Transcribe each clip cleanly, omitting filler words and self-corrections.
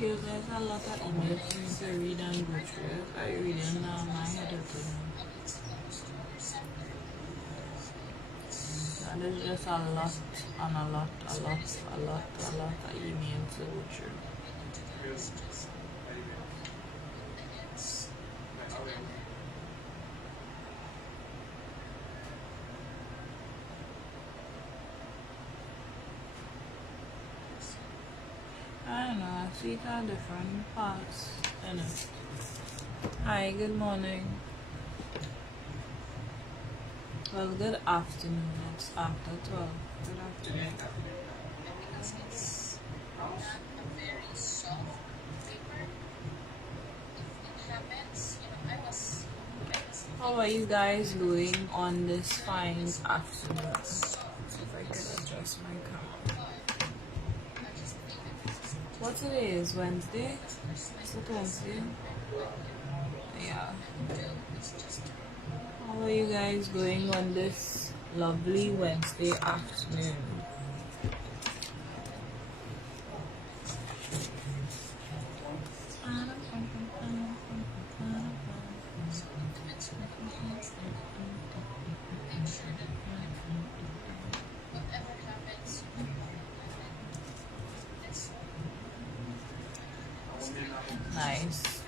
There's a lot of emails to read and go through. I read it now, my head open. And there's just a lot and a lot of emails to go through. I don't know, I see it at different parts in it. Hi, good morning. Well, good afternoon. It's after 12. Good afternoon. Because it's not a very soft paper. If it happens, I was. How are you guys doing on this fine afternoon? See if I can adjust my camera. What today is? Wednesday? Is it Wednesday? Yeah. How are you guys going on this lovely Wednesday afternoon? Nice.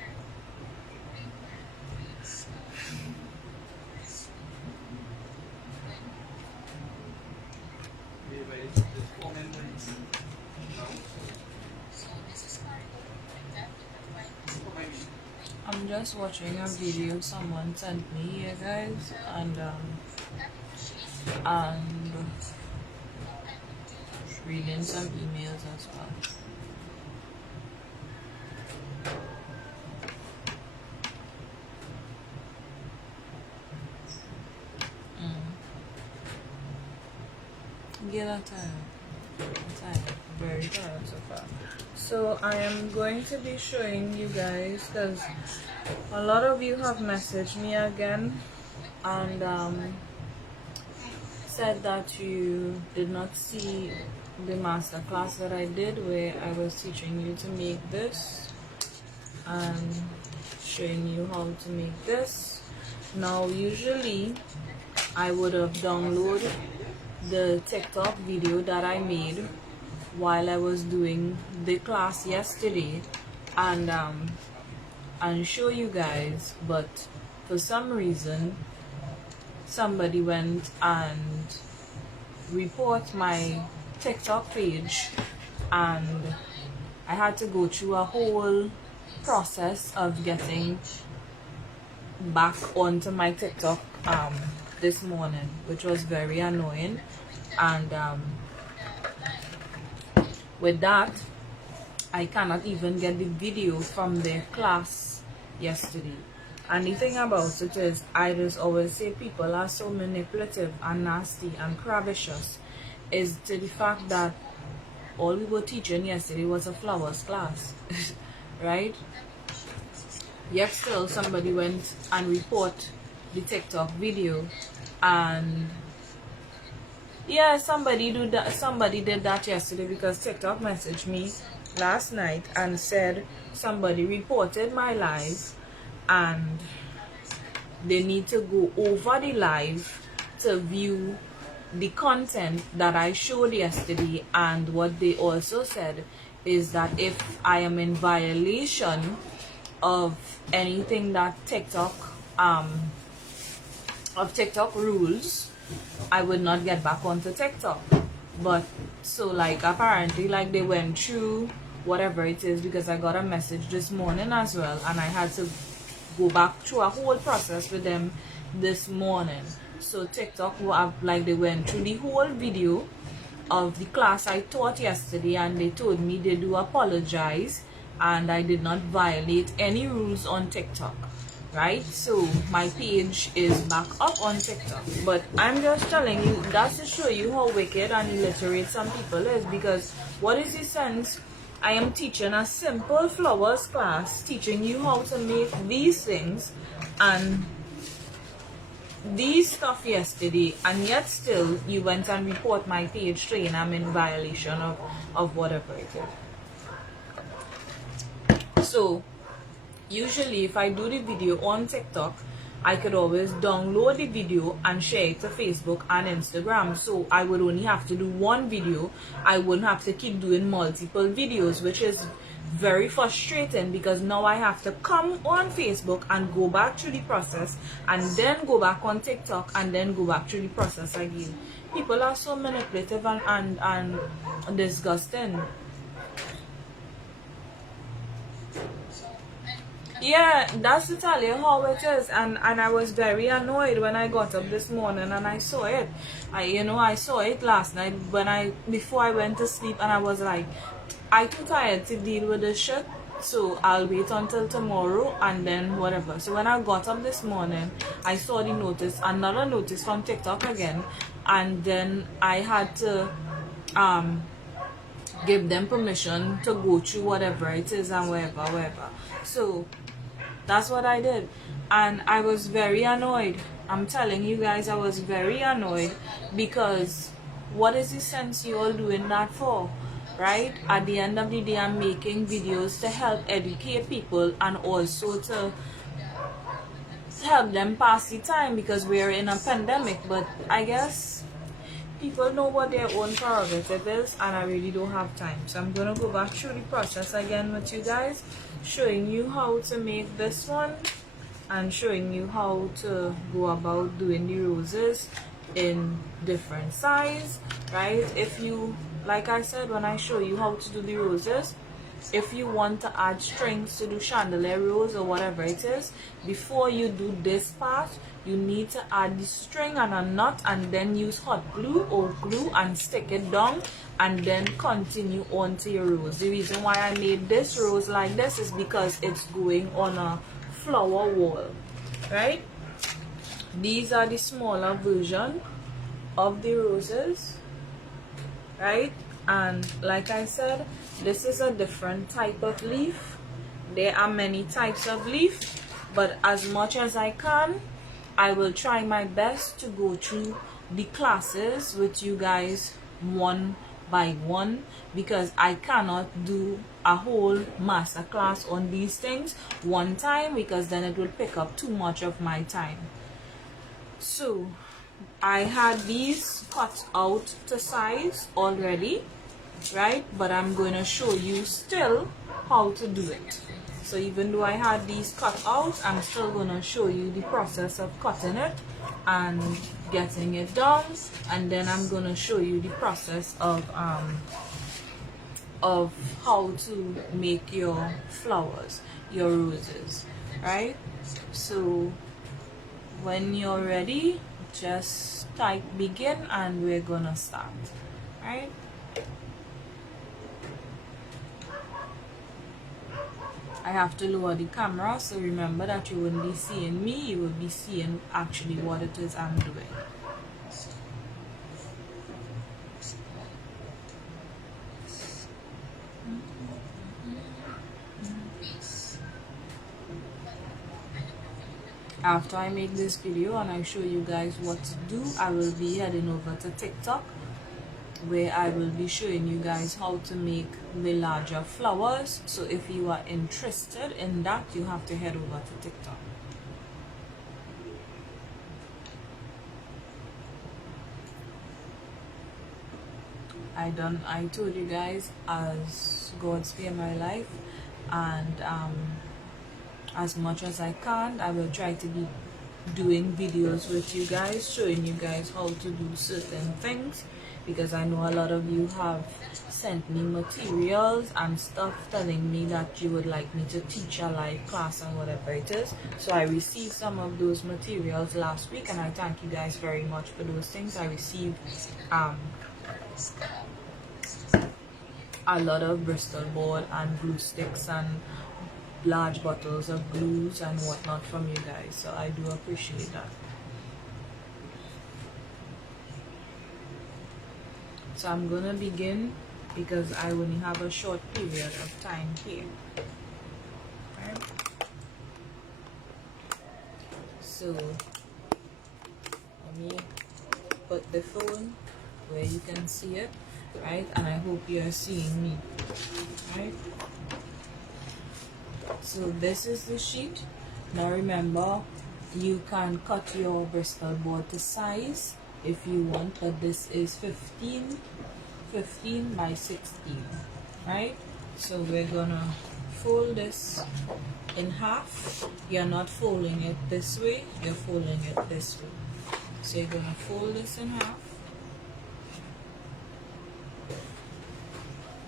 I'm just watching a video someone sent me here, guys, and reading some emails as well. Get that time. Very tired so far. So I am going to be showing you guys, because a lot of you have messaged me again and said that you did not see the master class that I did, where I was teaching you to make this and showing you how to make this. Now usually I would have downloaded the TikTok video that I made while I was doing the class yesterday and show you guys, but for some reason somebody went and report my TikTok page, and I had to go through a whole process of getting back onto my TikTok this morning, which was very annoying. And with that, I cannot even get the video from their class yesterday. And the thing about it is, I just always say people are so manipulative and nasty and cravicious, is to the fact that all we were teaching yesterday was a flowers class, right? Yet still somebody went and report the TikTok video, and yeah, somebody did that yesterday, because TikTok messaged me last night and said somebody reported my live and they need to go over the live to view the content that I showed yesterday. And what they also said is that if I am in violation of anything that TikTok rules, I would not get back onto TikTok. But so like apparently like they went through whatever it is, because I got a message this morning as well, and I had to go back through a whole process with them this morning. So TikTok they went through the whole video of the class I taught yesterday, and they told me they do apologize and I did not violate any rules on TikTok. Right, so my page is back up on TikTok. But I'm just telling you, that's to show you how wicked and illiterate some people is, because what is the sense? I am teaching a simple flowers class, teaching you how to make these things, and these stuff yesterday, and yet still you went and report my page saying I'm in violation of whatever it is. So usually if I do the video on TikTok, I could always download the video and share it to Facebook and Instagram. So I would only have to do one video. I wouldn't have to keep doing multiple videos, which is very frustrating because now I have to come on Facebook and go back through the process and then go back on TikTok and then go back through the process again. People are so manipulative and disgusting. Yeah, that's to tell you how it is, and I was very annoyed when I got up this morning and I saw it. I saw it last night before I went to sleep, and I was like, I too tired to deal with this shit, so I'll wait until tomorrow and then whatever. So when I got up this morning, I saw the notice, another notice from TikTok again, and then I had to give them permission to go through whatever it is and whatever. So that's what I did, and I was very annoyed. I'm telling you guys, I was very annoyed because what is the sense you all doing that for, right? At the end of the day, I'm making videos to help educate people and also to help them pass the time because we're in a pandemic. But I guess people know what their own prerogative is, and I really don't have time. So I'm gonna go back through the process again with you guys, showing you how to make this one and showing you how to go about doing the roses in different size, right? If you, like I said when I show you how to do the roses, if you want to add strings to do chandelier rose or whatever it is, before you do this part, you need to add the string and a knot and then use hot glue or glue and stick it down and then continue on to your rose. The reason why I made this rose like this is because it's going on a flower wall, right? These are the smaller version of the roses, right? And like I said, this is a different type of leaf. There are many types of leaf, but as much as I can, I will try my best to go through the classes with you guys one by one, because I cannot do a whole master class on these things one time because then it will pick up too much of my time. So I had these cut out to size already, right? But I'm going to show you still how to do it. So even though I had these cut out, I'm still going to show you the process of cutting it and getting it done, and then I'm going to show you the process of how to make your flowers, your roses, right? So when you're ready, just type begin and we're gonna start, right? I have to lower the camera, so remember that you wouldn't be seeing me, you will be seeing actually what it is I'm doing. After I make this video and I show you guys what to do, I will be heading over to TikTok, where I will be showing you guys how to make the larger flowers. So if you are interested in that, you have to head over to TikTok. I told you guys, as God spare my life, and as much as I can, I will try to be doing videos with you guys, showing you guys how to do certain things, because I know a lot of you have sent me materials and stuff telling me that you would like me to teach a live class and whatever it is. So I received some of those materials last week, and I thank you guys very much for those things. I received a lot of Bristol board and glue sticks and large bottles of glues and whatnot from you guys, so I do appreciate that. So I'm gonna begin because I only have a short period of time here, right? So Let me put the phone where you can see it, right? And I hope you're seeing me, right? So this is the sheet. Now remember, you can cut your Bristol board to size if you want, but this is 15 by 16, right? So we're gonna fold this in half. You're not folding it this way, you're folding it this way. So you're gonna fold this in half.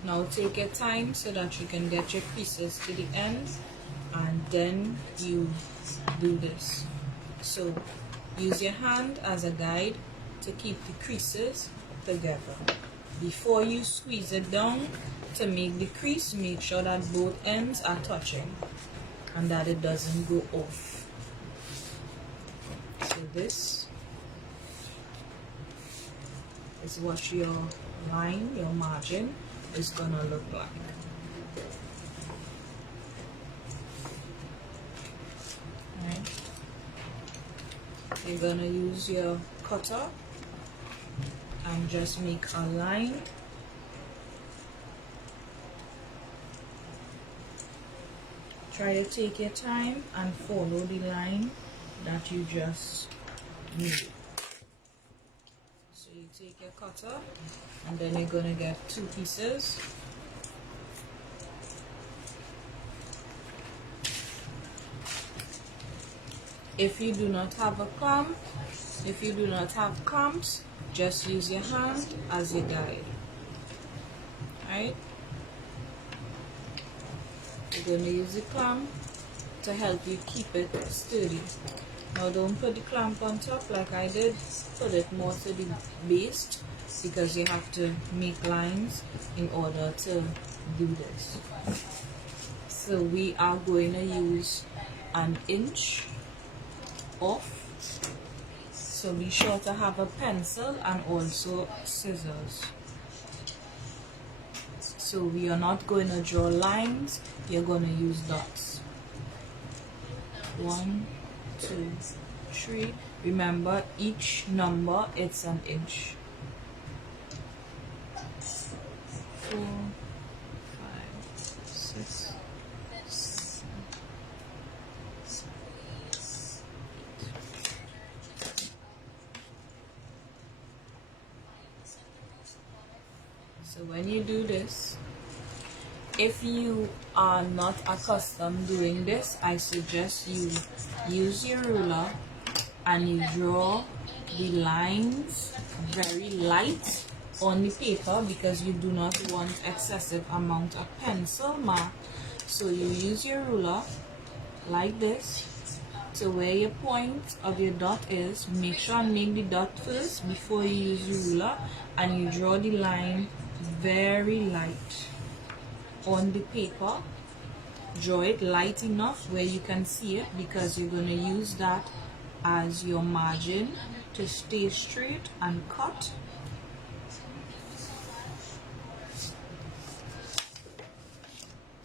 Now take your time so that you can get your creases to the end, and then you do this. So use your hand as a guide to keep the creases together. Before you squeeze it down to make the crease, make sure that both ends are touching and that it doesn't go off. So this is what your line, your margin is gonna look like. Right. You're gonna use your cutter and just make a line. Try to take your time and follow the line that you just made. So you take your cutter and then you're gonna get 2 pieces. If you do not have a clamp, if you do not have clamps, just use your hand as your guide. Right? You're going to use the clamp to help you keep it sturdy. Now don't put the clamp on top like I did. Put it more to the base because you have to make lines in order to do this. So we are going to use 1 inch off. So be sure to have a pencil and also scissors. So we are not going to draw lines, you're going to use dots. 1, 2, 3. Remember, each number it's 1 inch. 4, 5, 6, 7. So when you do this, if you are not accustomed doing this, I suggest you use your ruler and you draw the lines very light on the paper because you do not want excessive amount of pencil mark. So you use your ruler like this to where your point of your dot is. Make sure and make the dot first before you use your ruler, and you draw the line very light on the paper. Draw it light enough where you can see it because you're going to use that as your margin to stay straight and cut.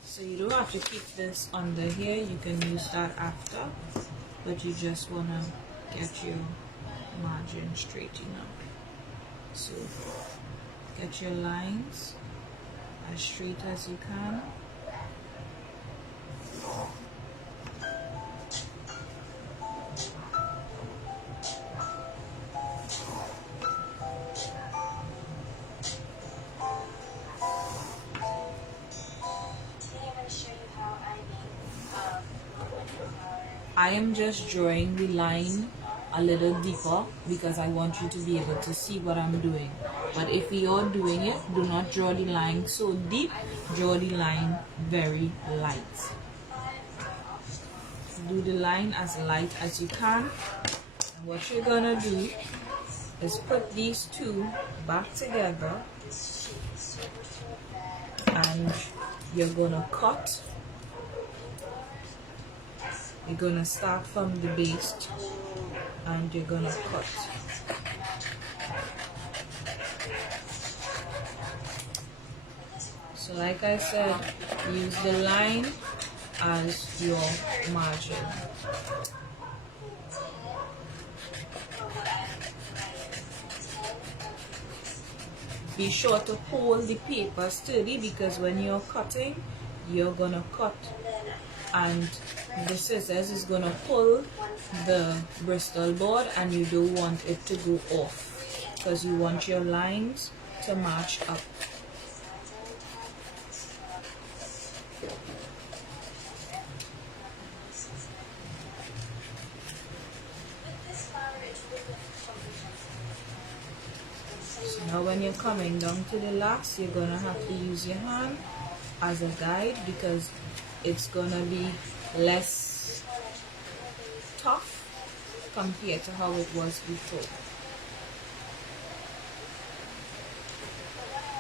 So you don't have to keep this under here, you can use that after, but you just want to get your margin straight enough. So get your lines as straight as you can. I am just drawing the line a little deeper because I want you to be able to see what I'm doing. But if you're doing it, do not draw the line so deep, draw the line very light. Do the line as light as you can. And what you're gonna do is put these two back together and you're gonna cut. You're gonna start from the base and you're gonna cut. So like I said, use the line as your margin. be sure to hold the paper sturdy, because when you're cutting, you're gonna cut and the scissors is gonna pull the Bristol board, and you don't want it to go off because you want your lines to match up. So now when you're coming down to the last, you're gonna have to use your hand as a guide, because it's gonna be less tough compared to how it was before.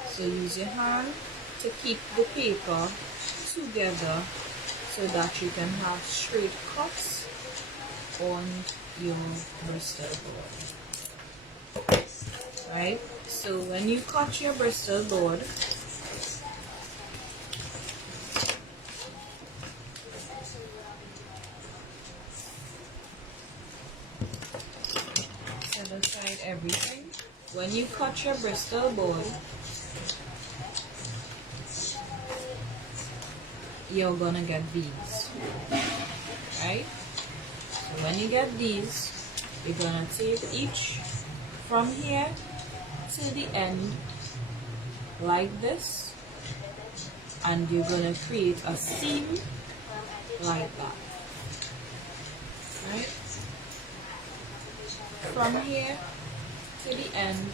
So use your hand to keep the paper together so that you can have straight cuts on your Bristol board. Right? So when you cut your Bristol board, set aside everything. When you cut your Bristol board, you're gonna get these, right? So when you get these, you're gonna take each from here to the end like this, and you're gonna create a seam like that, right? From here to the end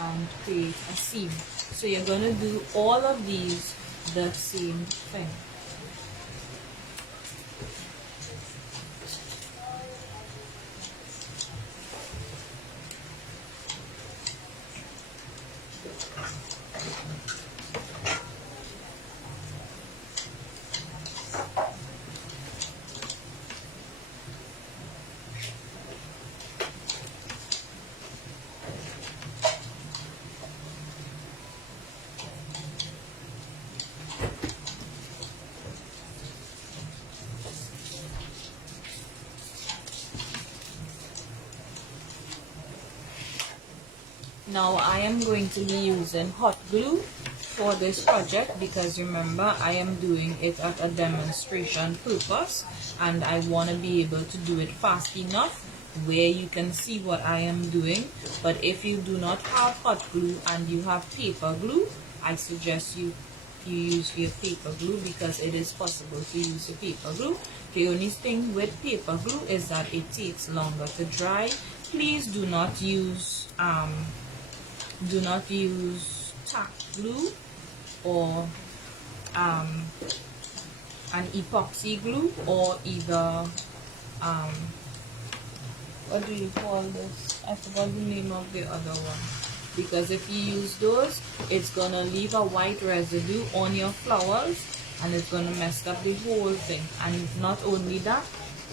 and create a seam. So you're gonna do all of these the same thing. Now I am going to be using hot glue for this project, because remember, I am doing it at a demonstration purpose and I want to be able to do it fast enough where you can see what I am doing. But if you do not have hot glue and you have paper glue, I suggest you use your paper glue, because it is possible to use your paper glue. The only thing with paper glue is that it takes longer to dry. Please do not use tack glue or an epoxy glue, or either what do you call this? I forgot the name of the other one. Because if you use those, it's gonna leave a white residue on your flowers and it's gonna mess up the whole thing. And not only that,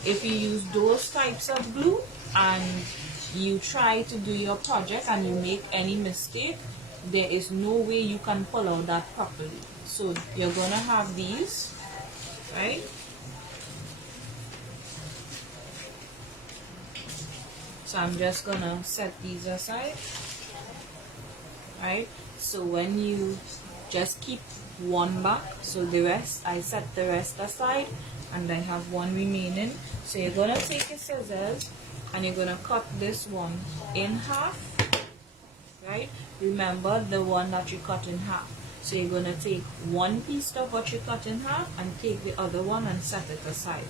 if you use those types of glue and you try to do your project and you make any mistake, there is no way you can pull out that properly. So you're gonna have these, right? So I'm just gonna set these aside, right? So when you just keep one back, so the rest, I set the rest aside and I have one remaining. So you're gonna take your scissors and you're gonna cut this one in half, right? Remember the one that you cut in half. So you're gonna take one piece of what you cut in half and take the other one and set it aside.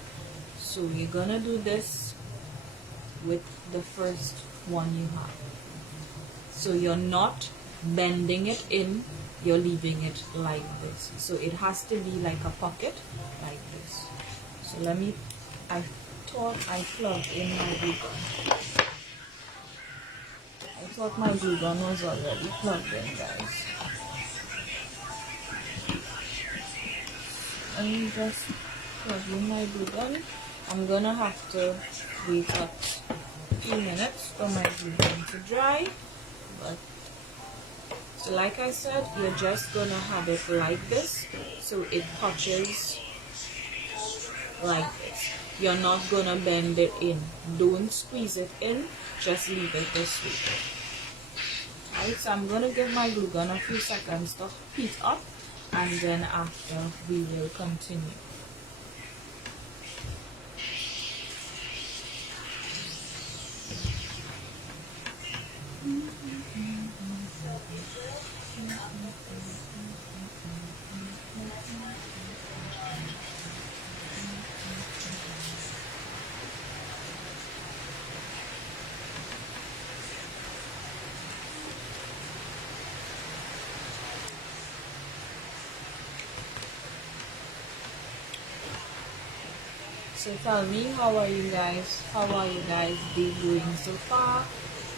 So you're gonna do this with the first one you have. So you're not bending it in, you're leaving it like this. So it has to be like a pocket, like this. So let me, I thought I plugged in my glue gun. I thought my glue gun was already plugged in, guys. I'm just plugging my glue gun. I'm gonna have to wait a few minutes for my glue gun to dry. But so like I said, you're just gonna have it like this, so it touches like this. You're not gonna bend it in. Don't squeeze it in, just leave it this way. Right, so I'm going to give my glue gun a few seconds to heat up, and then after we will continue. So tell me, how are you guys? How are you guys doing so far?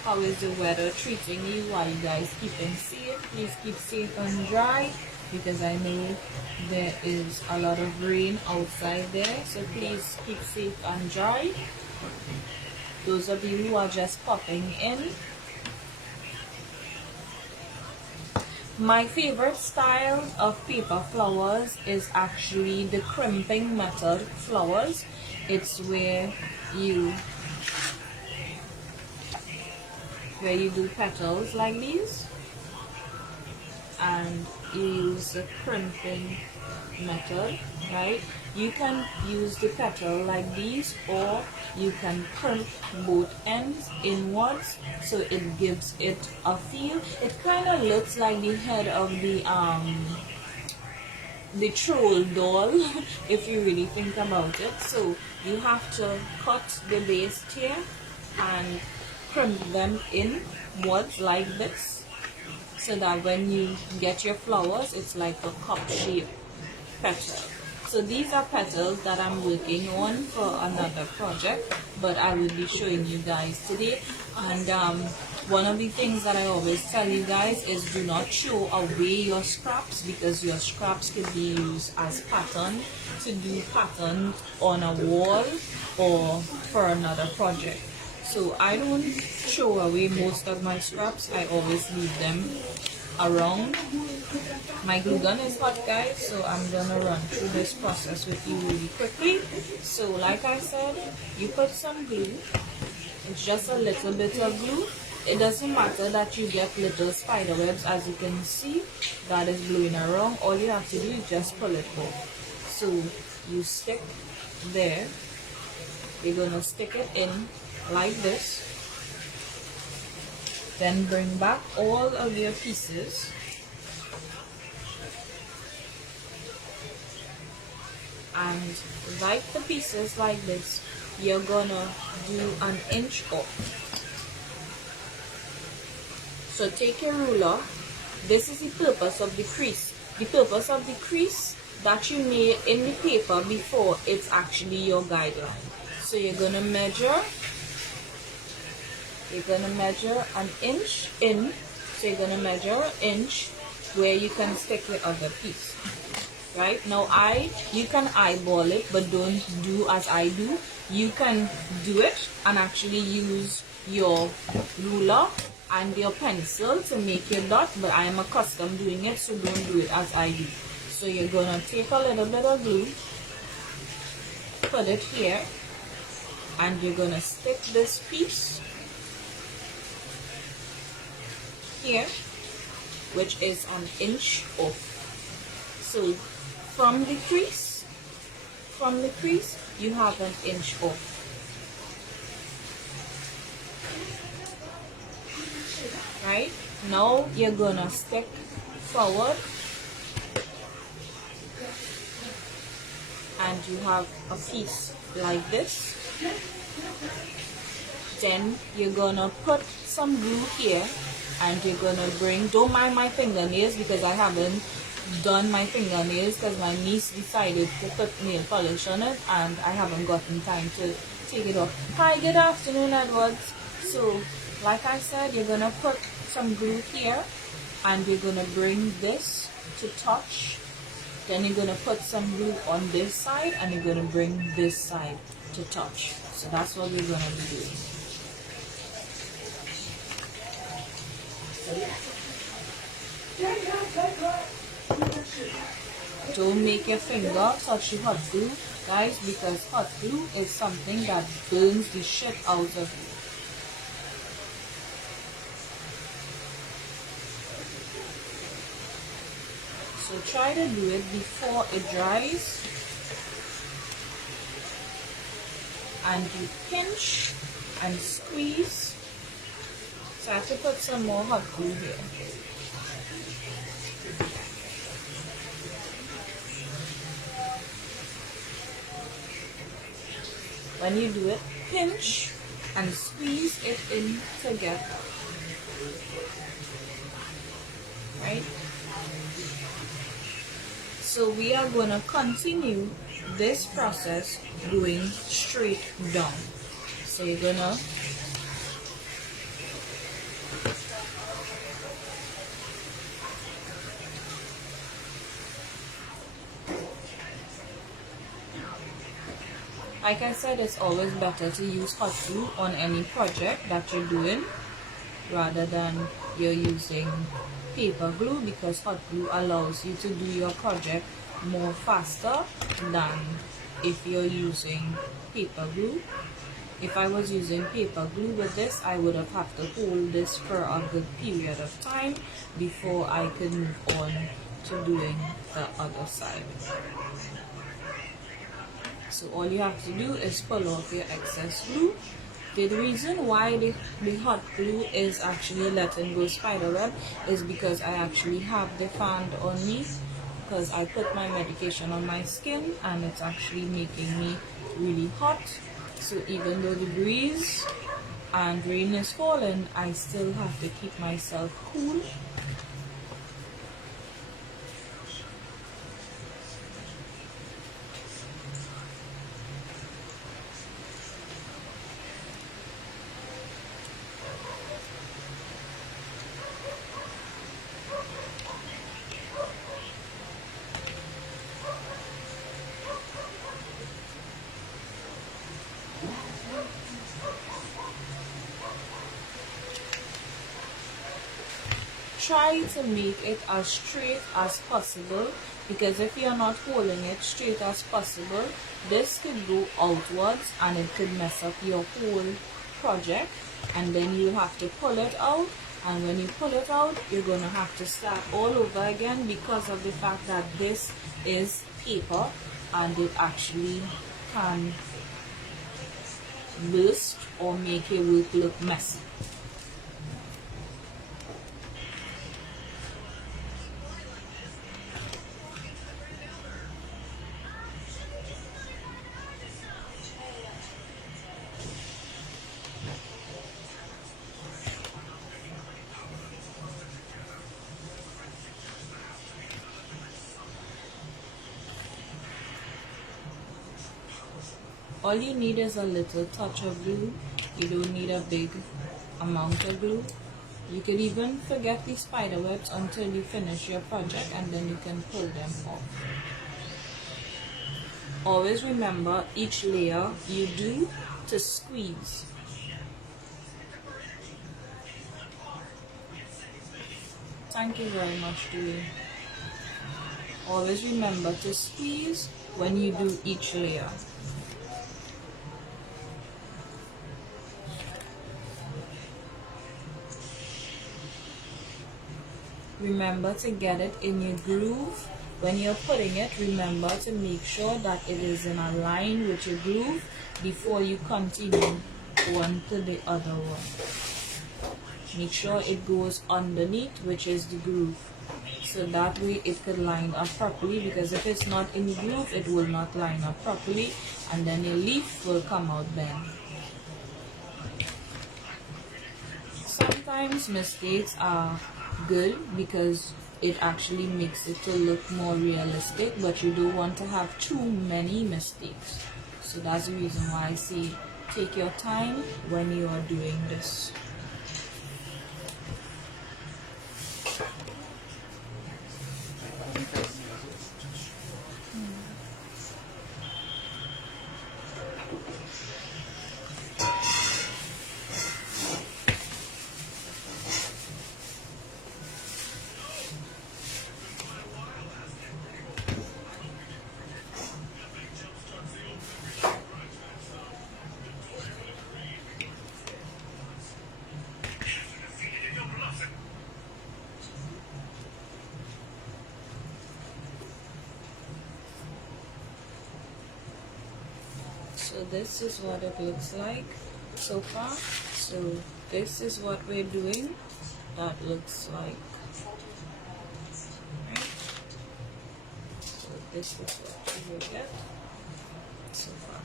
How is the weather treating you? Are you guys keeping safe? Please keep safe and dry, because I know there is a lot of rain outside there. So please keep safe and dry. Those of you who are just popping in, my favorite style of paper flowers is actually the crimping method flowers. It's where you do petals like these, and you use the crimping method, right? You can use the petal like these, or you can crimp both ends inwards, so it gives it a feel. It kind of looks like the head of the troll doll if you really think about it. So you have to cut the base here and crimp them inwards like this, so that when you get your flowers, it's like a cup shape petal. So these are petals that I'm working on for another project, but I will be showing you guys today. And one of the things that I always tell you guys is, do not throw away your scraps, because your scraps can be used as pattern to do pattern on a wall or for another project. So I don't throw away most of my scraps. I always leave them around. My glue gun is hot, guys, so I'm gonna run through this process with you really quickly. So like I said, you put some glue. It's just a little bit of glue. It doesn't matter that you get little spider webs, as you can see that is blowing around. All you have to do is just pull it off. So you stick there. You're gonna stick it in like this. Then bring back all of your pieces. And write the pieces like this. You're gonna do an inch up. So take your ruler. This is the purpose of the crease. The purpose of the crease that you made in the paper before it's actually your guideline. So you're gonna measure. You're gonna measure an inch in. So you're gonna measure an inch where you can stick the other piece. Right now, you can eyeball it, but don't do as I do. You can do it and actually use your ruler and your pencil to make your dot, but I am accustomed doing it, so don't do it as I do. So you're gonna take a little bit of glue, put it here, and you're gonna stick this piece here, which is an inch off. So from the crease, you have an inch off. Right? Now you're gonna stick forward, and you have a piece like this. Then you're gonna put some glue here, and you're gonna bring, don't mind my fingernails because I haven't done my fingernails because my niece decided to put nail polish on it and I haven't gotten time to take it off. Hi, good afternoon, Edwards. So like I said, you're gonna put some glue here and you're gonna bring this to touch. Then you're gonna put some glue on this side and you're gonna bring this side to touch. So that's what we're gonna be doing. Don't make your finger touch the hot glue, guys, because hot glue is something that burns the shit out of you. So try to do it before it dries, and you pinch and squeeze. So I have to put some more hot glue here. When you do it, pinch and squeeze it in together. Right? So we are going to continue this process going straight down. So you're going to like I said, it's always better to use hot glue on any project that you're doing rather than you're using paper glue, because hot glue allows you to do your project more faster than if you're using paper glue. If I was using paper glue with this, I would have had to hold this for a good period of time before I could move on to doing the other side. So all you have to do is pull off your excess glue. The reason why the hot glue is actually letting go spider web is because I actually have the fan on me, because I put my medication on my skin and it's actually making me really hot. So even though the breeze and rain is falling, I still have to keep myself cool. Try to make it as straight as possible, because if you're not holding it straight as possible, this could go outwards and it could mess up your whole project, and then you have to pull it out, and when you pull it out, you're going to have to start all over again because of the fact that this is paper and it actually can burst or make your work look messy. All you need is a little touch of glue. You don't need a big amount of glue. You could even forget the spider webs until you finish your project, and then you can pull them off. Always remember, each layer you do to squeeze. Thank you very much, Dewey. Always remember to squeeze when you do each layer. Remember to get it in your groove. When you're putting it, remember to make sure that it is in a line with your groove before you continue one to the other one. Make sure it goes underneath, which is the groove, so that way it could line up properly, because if it's not in the groove, it will not line up properly, and then your leaf will come out bent. Sometimes mistakes are good because it actually makes it to look more realistic, but you don't want to have too many mistakes. So that's the reason why I say take your time when you are doing this. So this is what it looks like so far. So this is what we're doing. That looks like, right? So this is what you will get so far.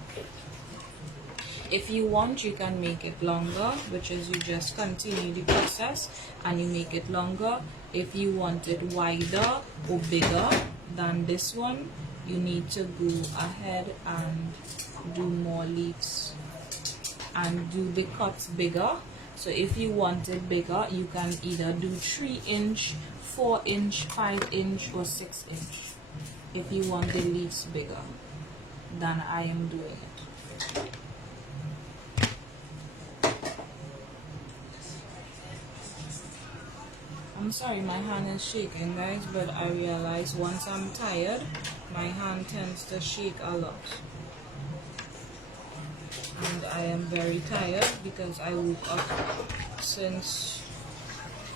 If you want, you can make it longer, which is you just continue the process and you make it longer. If you want it wider or bigger than this one, you need to go ahead and do more leaves and do the cuts bigger. So if you want it bigger, you can either do 3-inch, 4-inch, 5-inch or 6-inch if you want the leaves bigger than I am doing it. I'm sorry, my hand is shaking, guys, but I realize once I'm tired, my hand tends to shake a lot. And I am very tired because I woke up since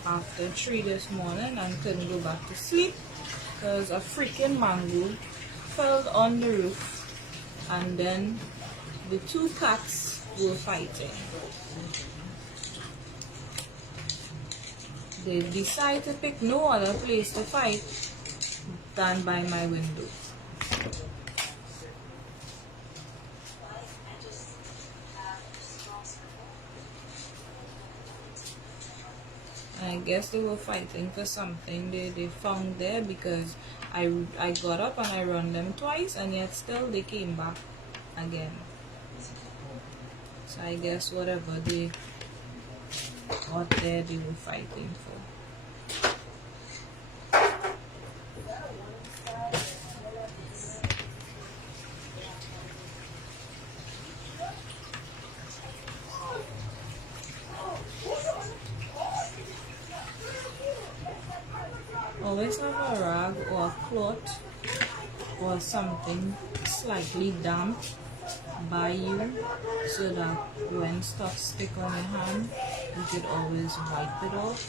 after 3 this morning and couldn't go back to sleep because a freaking mango fell on the roof and then the 2 cats were fighting. They decided to pick no other place to fight than by my window. I guess they were fighting for something they found there because I got up and I run them twice and yet still they came back again. So I guess whatever they got there they were fighting for. Always have a rag or a cloth or something slightly damp by you so that when stuff stick on your hand you could always wipe it off.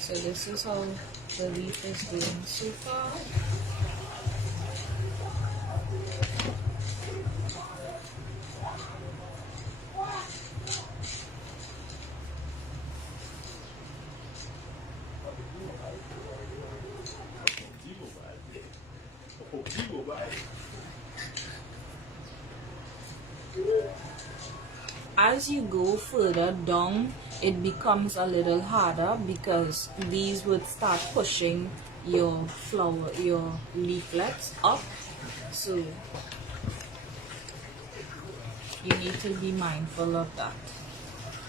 So this is how the leaf is doing so far. As you go further down, it becomes a little harder because these would start pushing your flower, your leaflets up. So you need to be mindful of that.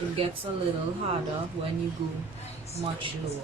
It gets a little harder when you go much lower.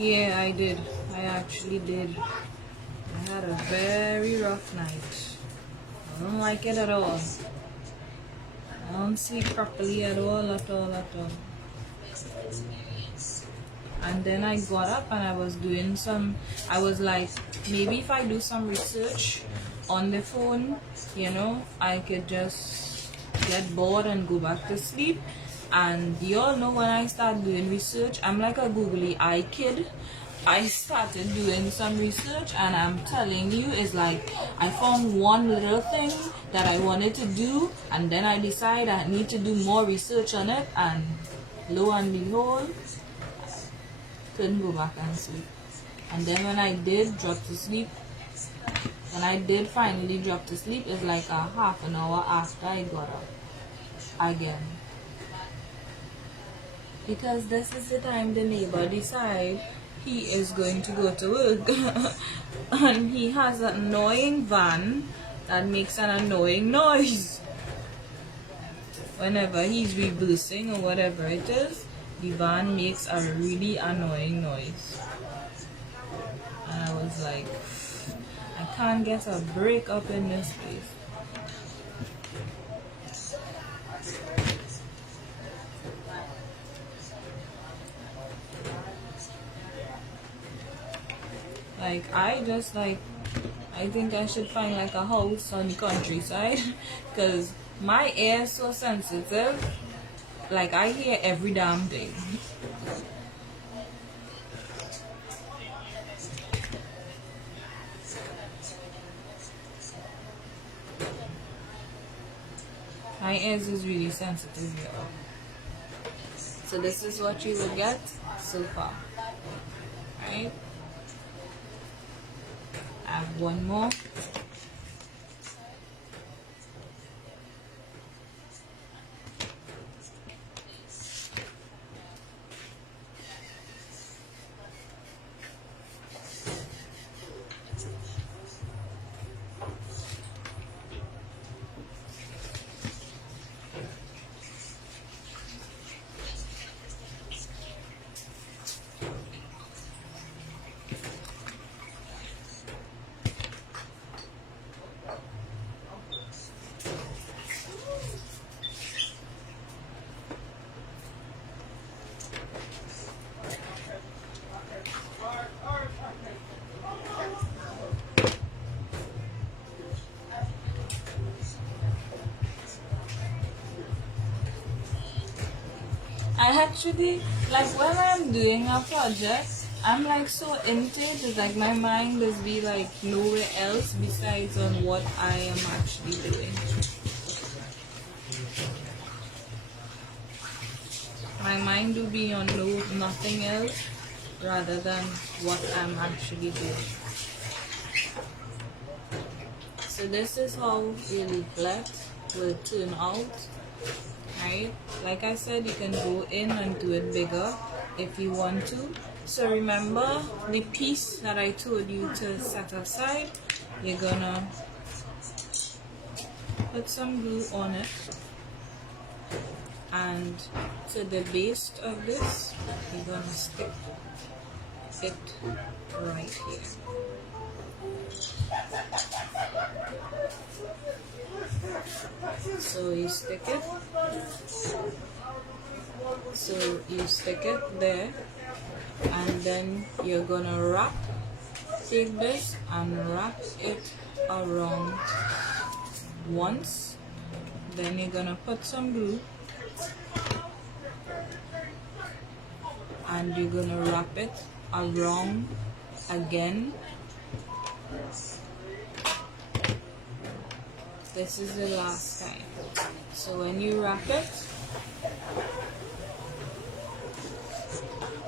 Yeah, I did. I actually did. I had a very rough night. I don't like it at all. I don't sleep properly at all. And then I got up and I was doing I was like, maybe if I do some research on the phone, you know, I could just get bored and go back to sleep. And y'all know when I start doing research, I'm like a googly eye kid. I started doing some research and I'm telling you, it's like I found one little thing that I wanted to do and then I decided I need to do more research on it, and lo and behold, couldn't go back and sleep. And then when I did drop to sleep, when I did finally drop to sleep, it's like a half an hour after I got up again. Because this is the time the neighbor decide he is going to go to work and he has an annoying van that makes an annoying noise. whenever he's reversing or whatever it is, the van makes a really annoying noise. And I was like, I can't get a break up in this place. Like, I think I should find like a house on the countryside because my ear is so sensitive. Like, I hear every damn thing. My ears is really sensitive, y'all. So this is what you will get so far, right? I have one more. I actually, like, when I'm doing a project, I'm like so into it. It's like my mind is be like nowhere else besides on what I am actually doing. My mind will be on nothing else rather than what I'm actually doing. So this is how a leaflet will turn out. Right, like I said, you can go in and do it bigger if you want to. So remember the piece that I told you to set aside, you're gonna put some glue on it, and to the base of this you're gonna stick it right here. So you stick it, there, and then you're gonna take this and wrap it around once, then you're gonna put some glue and you're gonna wrap it around again. This is the last time. So when you wrap it,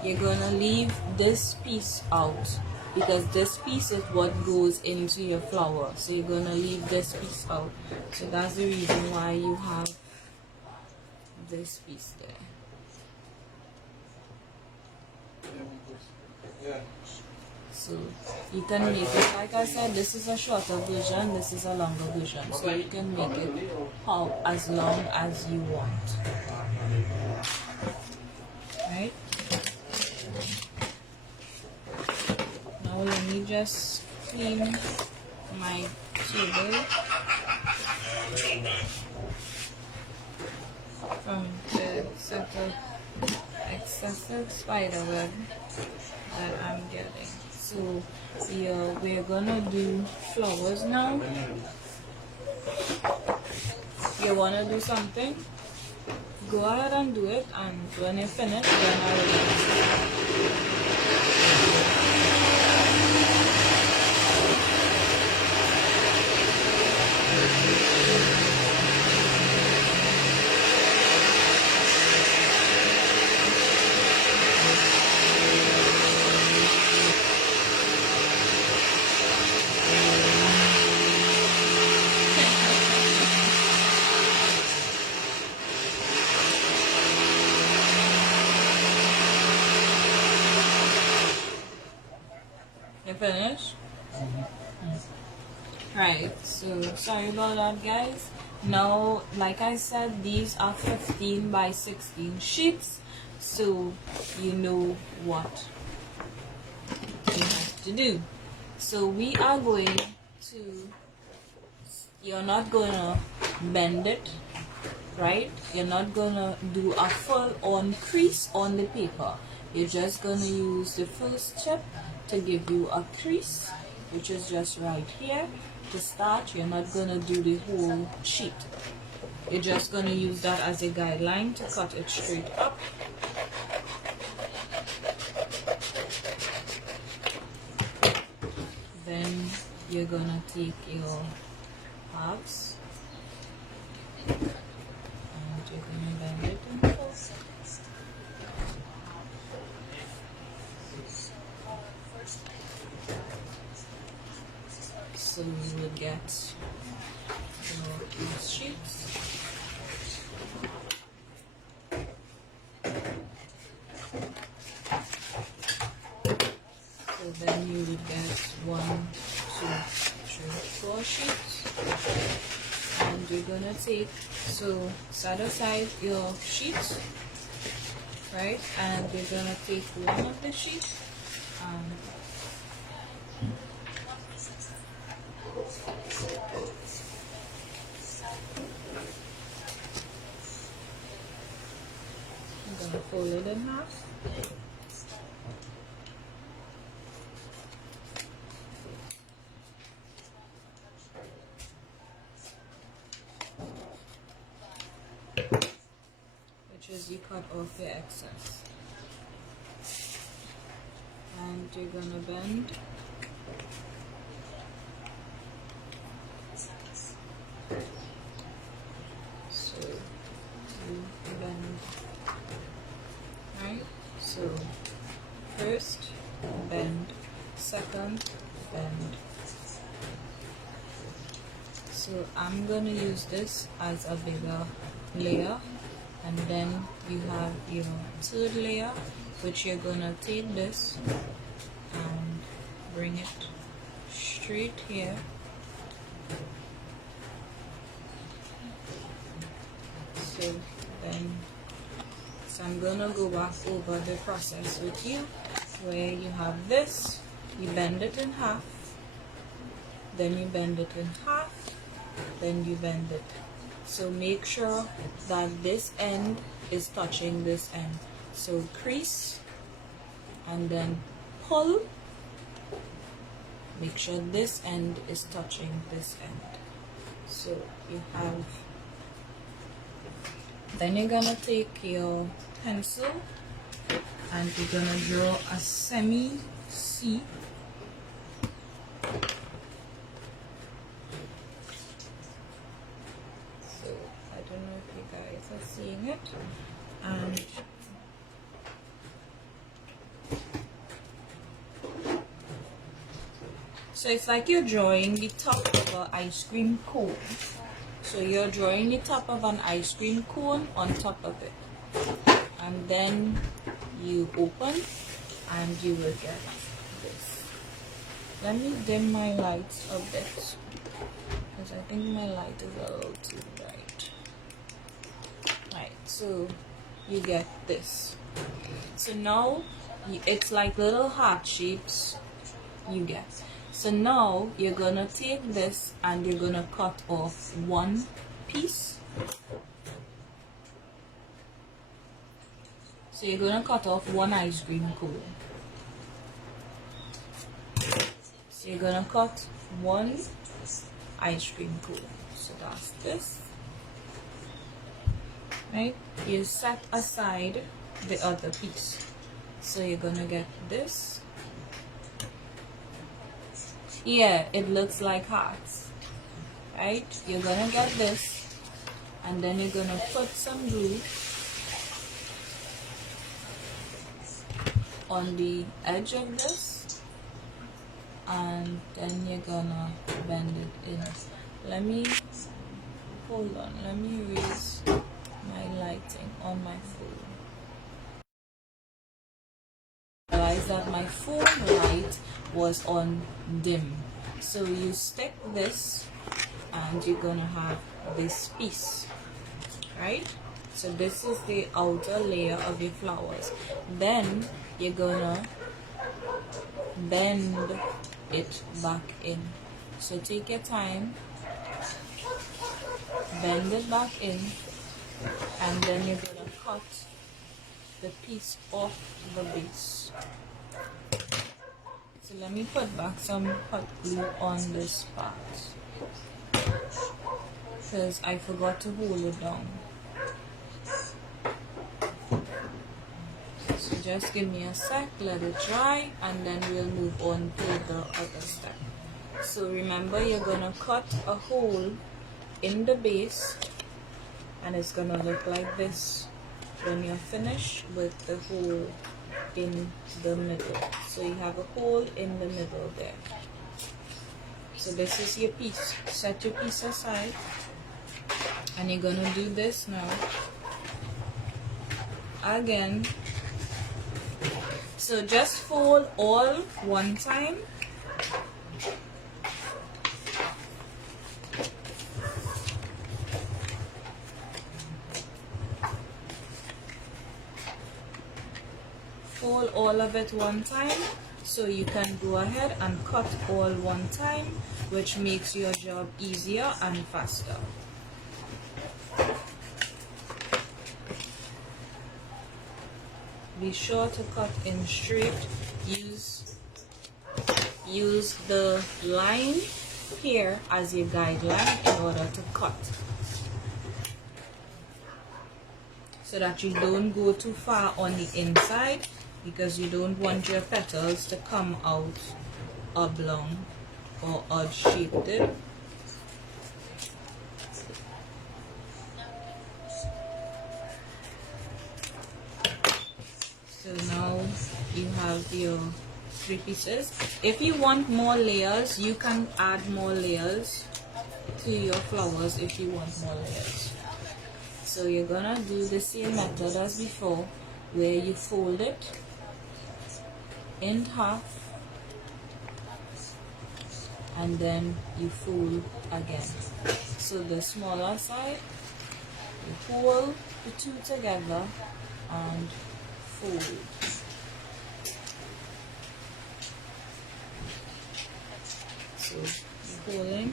you're gonna leave this piece out because this piece is what goes into your flower. So you're gonna leave this piece out. So that's the reason why you have this piece there. So you can make it, like I said, this is a shorter version, this is a longer version. So you can make it as long as you want. Right? Now let me just clean my table from the sort of excessive spider web that I'm getting. So we're gonna do flowers now. You wanna do something? Go ahead and do it, and when you finish, then I will. You finish? Right, so sorry about that, guys. Now, like I said, these are 15 by 16 sheets, so you know what you have to do. So we are going to, you're not gonna bend it, right? You're not gonna do a full on crease on the paper. You're just gonna use the first tip to give you a crease, which is just right here. To start, you're not gonna do the whole sheet. You're just gonna use that as a guideline to cut it straight up. Then you're gonna take your halves and you're gonna bend it in four. So you will get your sheets. So then you will get 1, 2, 3, 4 sheets. And you're gonna take, so set aside your sheets, right? And you're gonna take one of the sheets and I'm gonna fold it in half. Which is you cut off your excess. And you're gonna bend. So you bend, right? So first bend, second bend. So I'm gonna use this as a bigger layer, and then you have your third layer, which you're gonna take this and bring it straight here. So then, so I'm gonna go back over the process with you, where you have this, you bend it in half, then you bend it in half, then you bend it. So make sure that this end is touching this end. So crease and then pull. Make sure this end is touching this end. So you have, then you're gonna take your pencil and you're gonna draw a semi C. So I don't know if you guys are seeing it. And so it's like you're drawing the top of an ice cream cone. So you're drawing the top of an ice cream cone on top of it. And then you open and you will get this. Let me dim my lights a bit, because I think my light is a little too bright. Right, so you get this. So now it's like little heart shapes you get. So now you're gonna take this and you're gonna cut off one piece. So you're gonna cut off one ice cream cone. So you're gonna cut one ice cream cone. So that's this. Right? You set aside the other piece. So you're gonna get this. Yeah, it looks like hearts. Right? You're gonna get this. And then you're gonna put some glue on the edge of this, and then you're gonna bend it in. Let me hold on, let me raise my lighting on my phone. I realized that my phone light was on dim, So you stick this and you're gonna have this piece, right? So this is the outer layer of your flowers. Then you're gonna bend it back in. So take your time, bend it back in, and then you're gonna cut the piece off the base. So let me put back some hot glue on this part because I forgot to hold it down. So just give me a sec, let it dry, and then we'll move on to the other step. So remember, you're gonna cut a hole in the base and it's gonna look like this when you're finished with the hole in the middle. So you have a hole in the middle there. So this is your piece. Set your piece aside and you're gonna do this now again. So just fold all one time. Fold all of it one time, so you can go ahead and cut all one time, which makes your job easier and faster. Be sure to cut in straight. Use the line here as your guideline in order to cut, so that you don't go too far on the inside, because you don't want your petals to come out oblong or odd shaped. So now you have your 3 pieces. If you want more layers, you can add more layers to your flowers if you want more layers. So you're gonna do the same method as before, where you fold it in half and then you fold again. So the smaller side, you hold the two together and fold. So you're holding.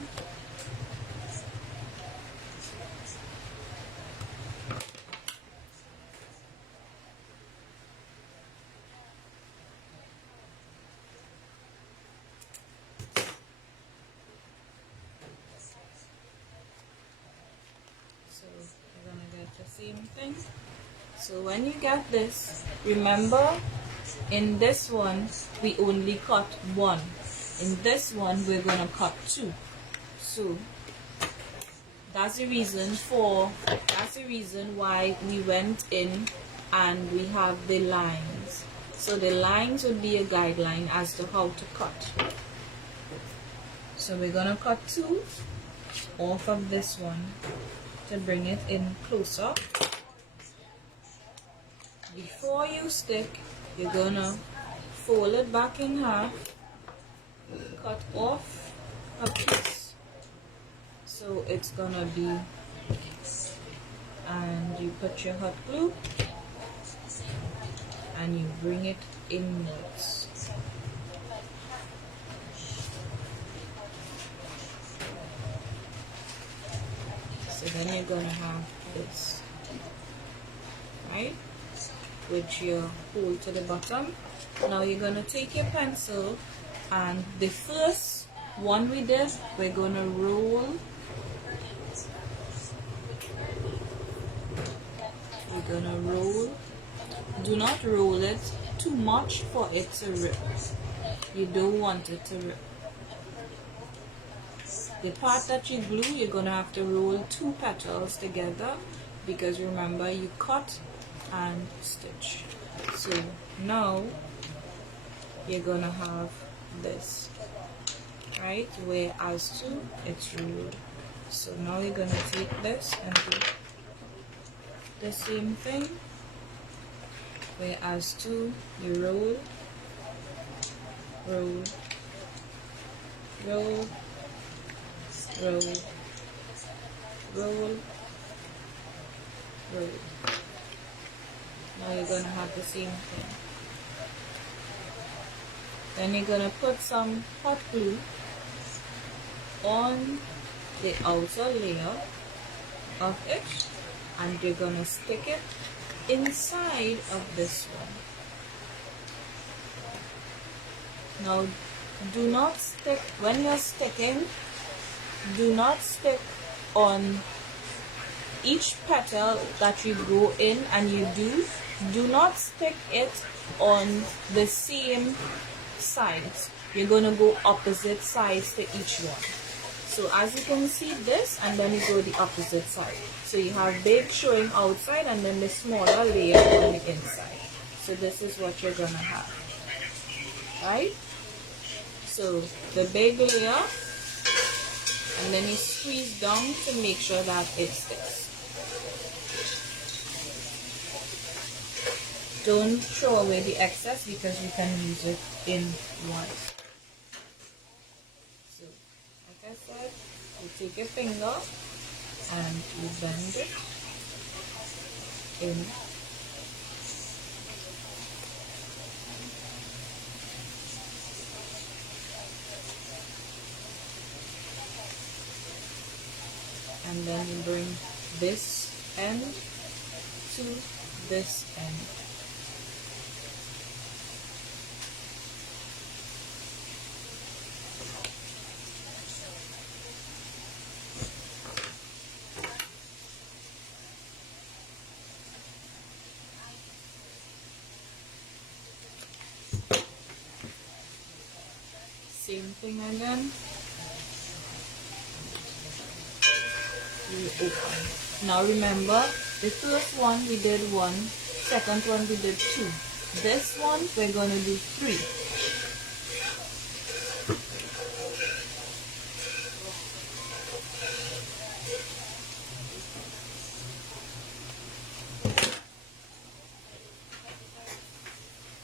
So you're gonna get the same thing. So when you get this, remember, in this one we only cut 1. In this one we're gonna cut 2. So that's the reason why we went in and we have the lines. So the lines would be a guideline as to how to cut. So we're gonna cut 2 off of this one to bring it in closer. Before you stick, you're gonna fold it back in half, cut off a piece, so it's gonna be, and you put your hot glue and you bring it inwards. So then you're gonna have this, right, with your hole to the bottom. Now you're gonna take your pencil, and the first one we did, we're gonna roll. We're gonna roll. Do not roll it too much for it to rip. You don't want it to rip. The part that you glue, you're gonna have to roll 2 petals together, because remember, you cut and stitch. So now you're gonna have this, right, where as to it's rolled. So now you're gonna take this and do the same thing, where as to you roll, roll, roll, roll, roll. Now you're gonna have the same thing. Then you're gonna put some hot glue on the outer layer of it, and you're gonna stick it inside of this one. Now do not stick, when you're sticking, do not stick on each petal that you go in, and do not stick it on the same sides. You're going to go opposite sides to each one. So as you can see, this, and then you go the opposite side. So you have big showing outside and then the smaller layer on the inside. So this is what you're going to have, right? So the big layer, and then you squeeze down to make sure that it sticks. Don't throw away the excess because you can use it in once. So, like I said, you take your finger and you bend it in. And then you bring this end to this end. Same thing again. You open. Now remember, the first one we did 1, second one we did 2. This one we're going to do 3.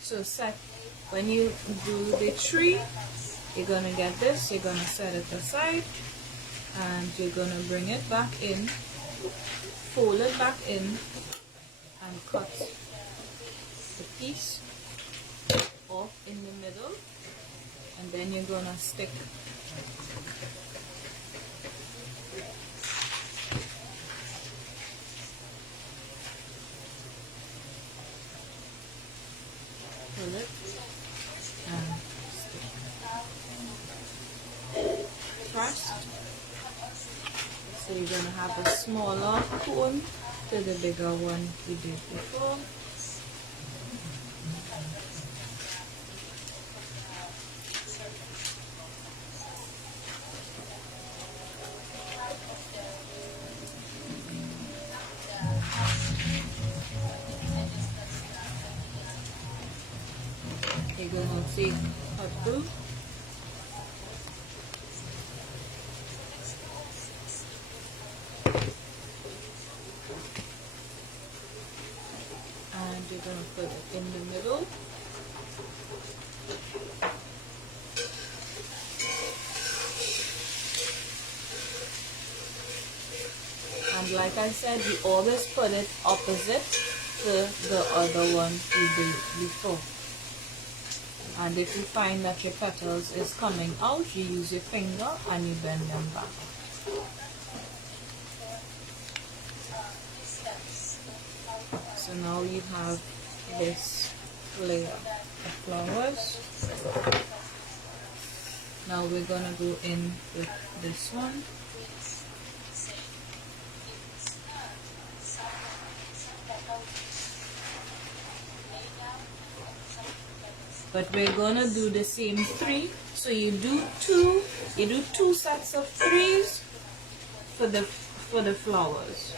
So when you do the 3, you're going to get this, you're going to set it aside, and you're going to bring it back in, fold it back in, and cut the piece off in the middle, and then you're going to stick pull it and stick first. So you're going to have a smaller cone to the bigger one we did before. You're going to take hot glue and you're going to put it in the middle. And like I said, we always put it opposite to the other one we did before. And if you find that your petals is coming out, you use your finger and you bend them back. So now you have this layer of flowers. Now we're going to go in with this one. But we're going to do the same 3. So you do 2 sets of 3s for the flowers.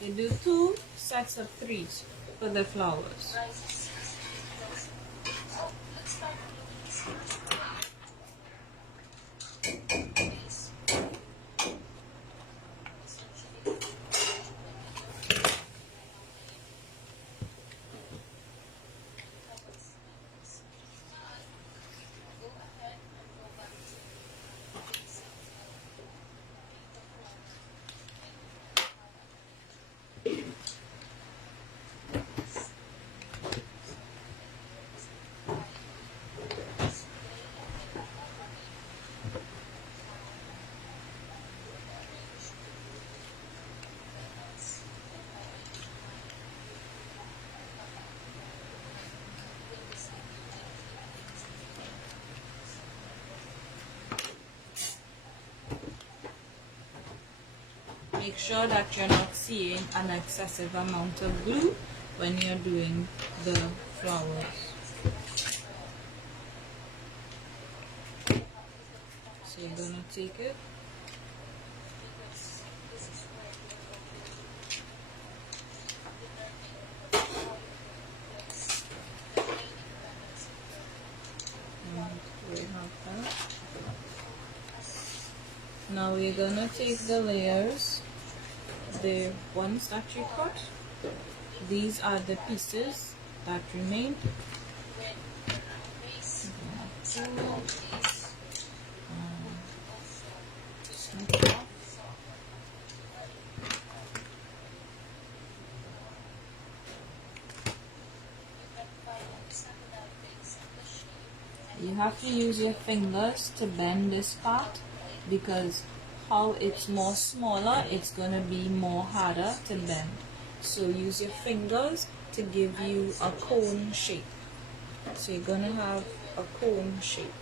You do 2 sets of 3s for the flowers. make sure that you're not seeing an excessive amount of glue when you're doing the flowers. So you're gonna take it. Now we're gonna take the layers, the ones that you cut. These are the pieces that remain. You have to use your fingers to bend this part, because how it's more smaller, it's gonna be more harder to bend. So use your fingers to give you a cone shape. So you're gonna have a cone shape.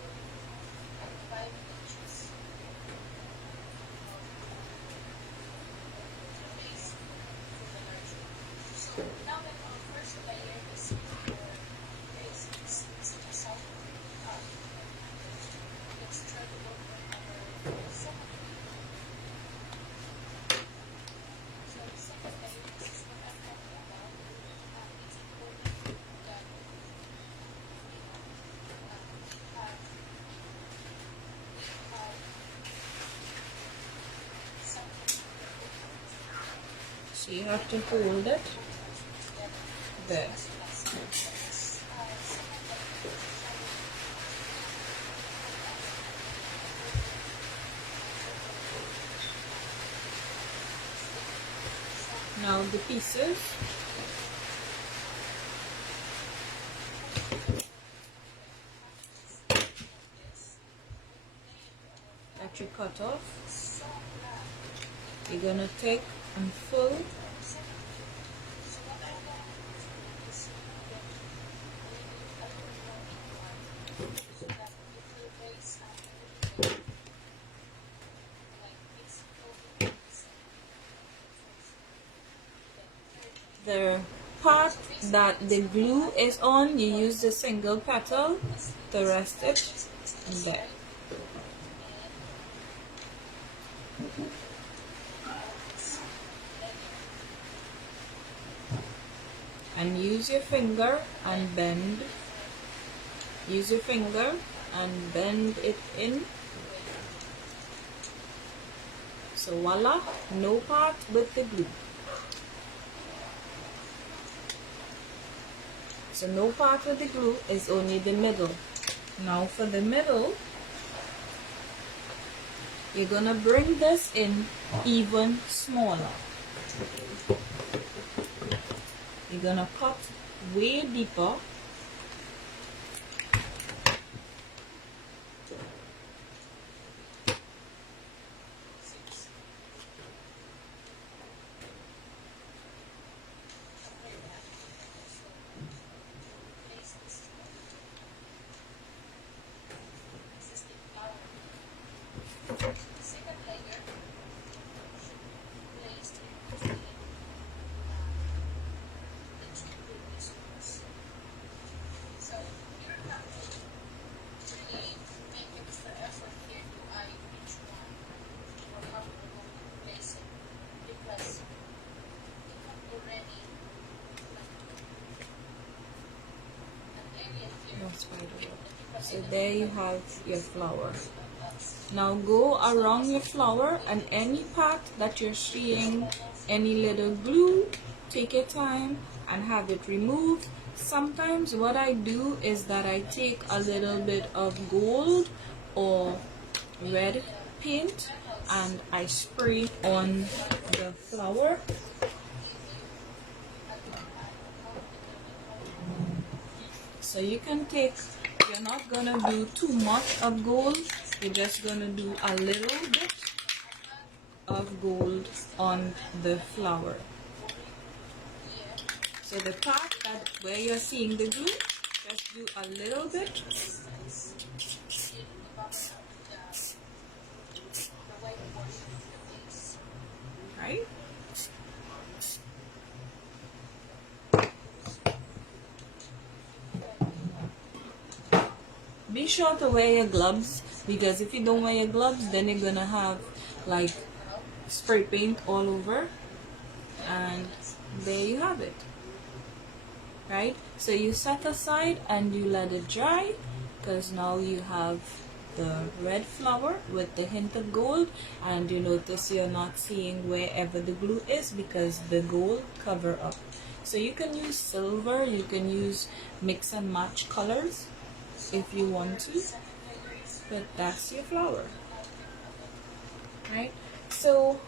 So you have to hold it there. Now the pieces, that you cut off, you're gonna take and fold. The part that the glue is on, you use the single petal to rest it there. And use your finger and bend. Use your finger and bend it in. So voila, no part with the glue. So no part with the glue, is only the middle. Now for the middle, you're gonna bring this in even smaller. You're gonna cut way deeper. So there you have your flower. Now go around your flower, and any part that you're seeing any little glue, take your time and have it removed. Sometimes what I do is that I take a little bit of gold or red paint and I spray on the flower. So you can take, you're not gonna do too much of gold, you're just gonna do a little bit of gold on the flower. So the part that where you're seeing the glue, just do a little bit. Right? sure to wear your gloves, because if you don't wear your gloves, then you're gonna have like spray paint all over, and there you have it. Right, so you set aside and you let it dry, because now you have the red flower with the hint of gold, and you notice you're not seeing wherever the glue is because the gold cover up. So you can use silver, you can use mix and match colors if you want to, but that's your flower. Right, so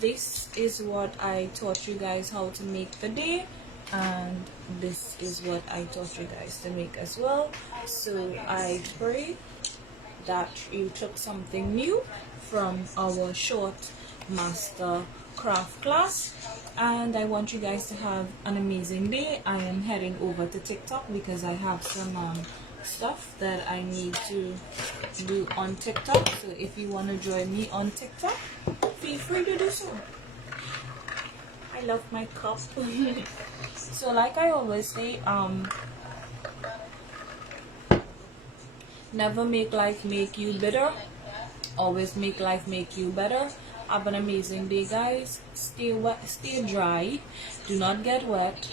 this is what I taught you guys how to make today, and this is what I taught you guys to make as well. So I pray that you took something new from our short master craft class, and I want you guys to have an amazing day. I am heading over to TikTok because I have some stuff that I need to do on TikTok. So if you want to join me on TikTok, feel free to do so. I love my cup. So like I always say, never make life make you bitter, always make life make you better. Have an amazing day, guys. Stay wet, stay dry, do not get wet.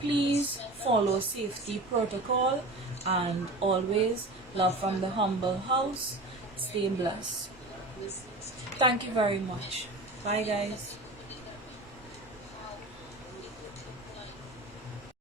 Please follow safety protocol, and always love from the humble house. Stay blessed. Thank you very much. Bye, guys.